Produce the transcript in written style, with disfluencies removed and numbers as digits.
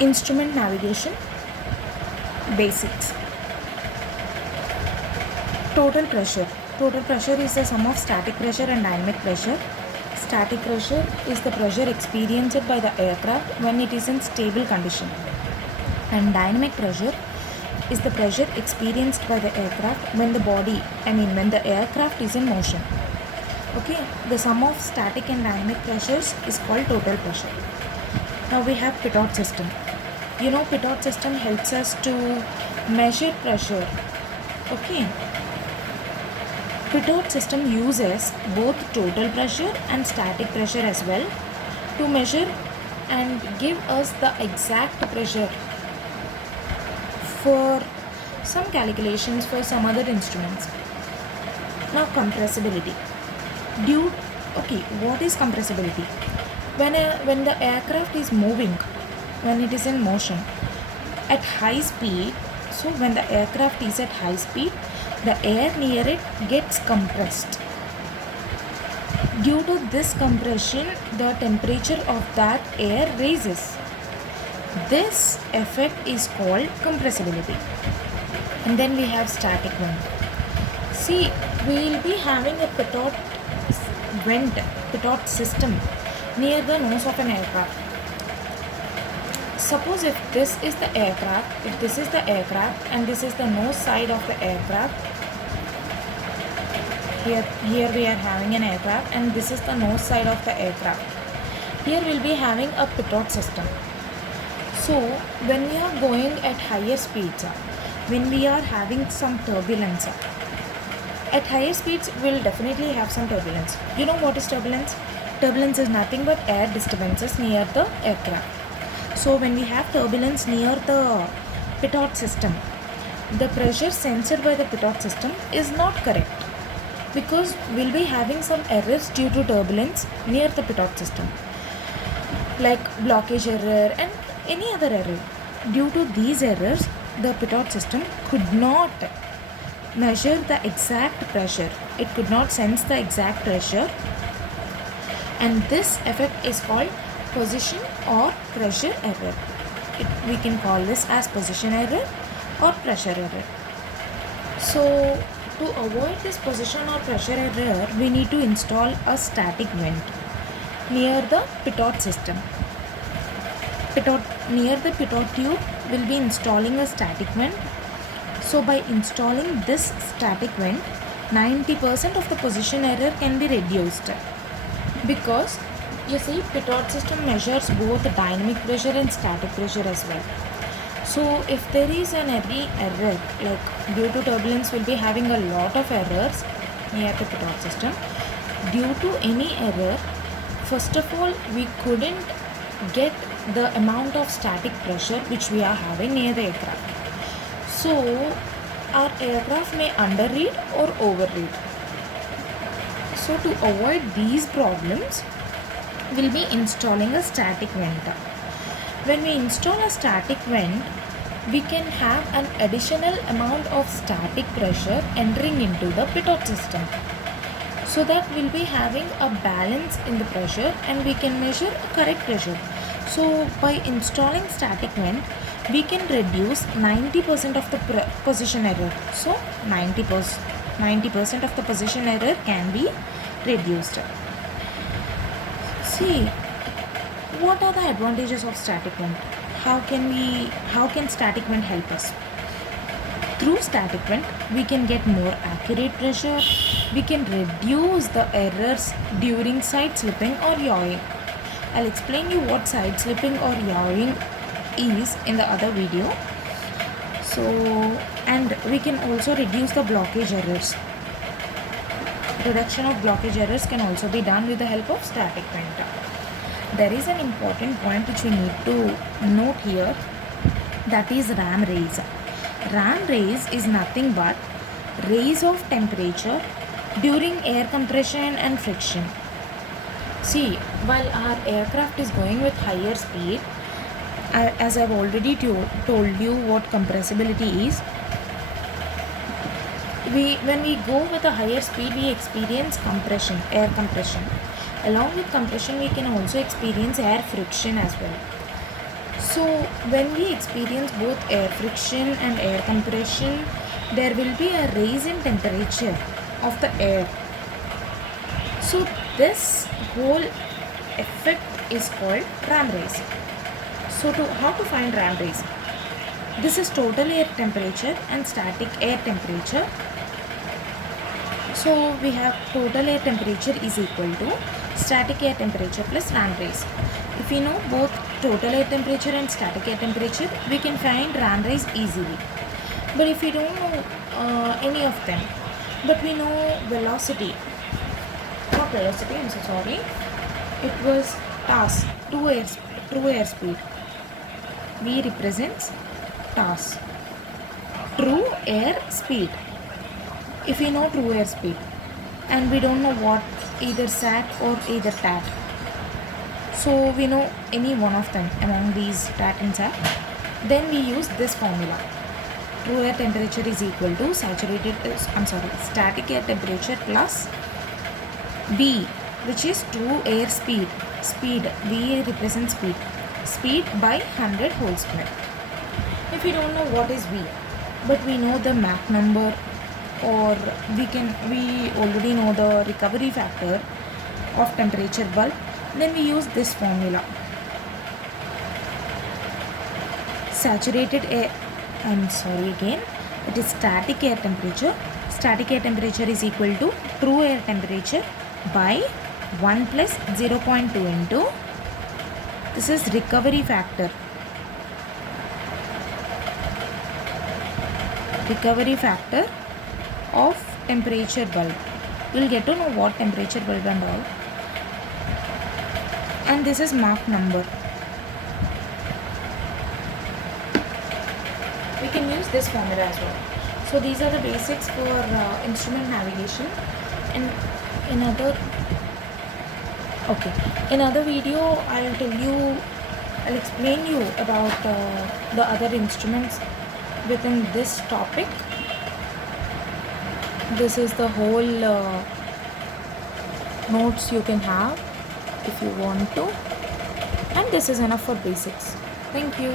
Instrument navigation basics. Total pressure. Total pressure is the sum of static pressure and dynamic pressure. Static pressure is the pressure experienced by the aircraft when it is in stable condition. And dynamic pressure is the pressure experienced by the aircraft when when the aircraft is in motion. Okay, the sum of static and dynamic pressures is called total pressure. Now we have pitot system. Pitot system helps us to measure pressure. Okay, pitot system uses both total pressure and static pressure as well to measure and give us the exact pressure for some calculations for some other instruments. Now compressibility. What is compressibility? When the aircraft is moving, when it is in motion at high speed, so when the aircraft is at high speed, the air near it gets compressed. Due to this compression, the temperature of that air raises. This effect is called compressibility. And then we have static vent. See, we will be having a pitot system near the nose of an aircraft. Suppose if this is the aircraft and this is the nose side of the aircraft. Here we are having an aircraft and this is the nose side of the aircraft. Here we'll be having a pitot system. So when we are going at higher speeds, when we are having some turbulence, at higher speeds we'll definitely have some turbulence. You know what is turbulence? Turbulence is nothing but air disturbances near the aircraft. So when we have turbulence near the pitot system, the pressure sensed by the pitot system is not correct because we'll be having some errors due to turbulence near the pitot system, like blockage error and any other error. Due to these errors, the pitot system could not measure the exact pressure. It could not sense the exact pressure, and this effect is called position or pressure error. We can call this as position error or pressure error. So to avoid this position or pressure error, we need to install a static vent near the pitot system. Near the pitot tube, we'll be installing a static vent. So by installing this static vent, 90% of the position error can be reduced, because you see pitot system measures both the dynamic pressure and static pressure as well. So if there is an error, like due to turbulence we'll be having a lot of errors near the pitot system. Due to any error, first of all, we couldn't get the amount of static pressure which we are having near the aircraft. So our aircraft may underread or overread. So to avoid these problems, we'll be installing a static vent. When we install a static vent, we can have an additional amount of static pressure entering into the pitot system, so that we'll be having a balance in the pressure and we can measure a correct pressure. So by installing static vent, we can reduce 90% of the position error. So 90% of the position error can be reduced. See, what are the advantages of static vent? How can static vent help us? Through static vent, we can get more accurate pressure. We can reduce the errors during side slipping or yawing. I'll explain you what side slipping or yawing is in the other video. So, and we can also reduce the blockage errors. Reduction of blockage errors can also be done with the help of static vent. There is an important point which we need to note here, that is ram raise. Ram raise is nothing but raise of temperature during air compression and friction. See, while our aircraft is going with higher speed, as I've already told you what compressibility is, when we go with a higher speed, we experience compression, air compression. Along with compression, we can also experience air friction as well. So when we experience both air friction and air compression, there will be a rise in temperature of the air. So this whole effect is called ram rise. So how to find ram rise? This is total air temperature and static air temperature. So we have total air temperature is equal to static air temperature plus ram rise. If we know both total air temperature and static air temperature, we can find ram rise easily. But if we don't know any of them, but we know velocity, not velocity, I'm so sorry, it was TAS, true air speed. V represents TAS, true air speed. If we know true air speed and we don't know what either SAT or either TAT, so we know any one of them among these TAT and SAT, then we use this formula. True air temperature is equal to static air temperature plus V, which is true air speed. V represents speed by 100 whole square. If we don't know what is V, but we know the Mach number, or we already know the recovery factor of temperature bulb, then we use this formula. Saturated air, it is static air temperature. Static air temperature is equal to true air temperature by 1 plus 0.2 into, this is recovery factor. Recovery factor of temperature bulb. We'll get to know what temperature bulb and all. And this is Mach number. We can use this formula as well. So these are the basics for instrument navigation. And in other video, I'll explain you about the other instruments within this topic. This is the whole notes you can have if you want to, and this is enough for basics. Thank you.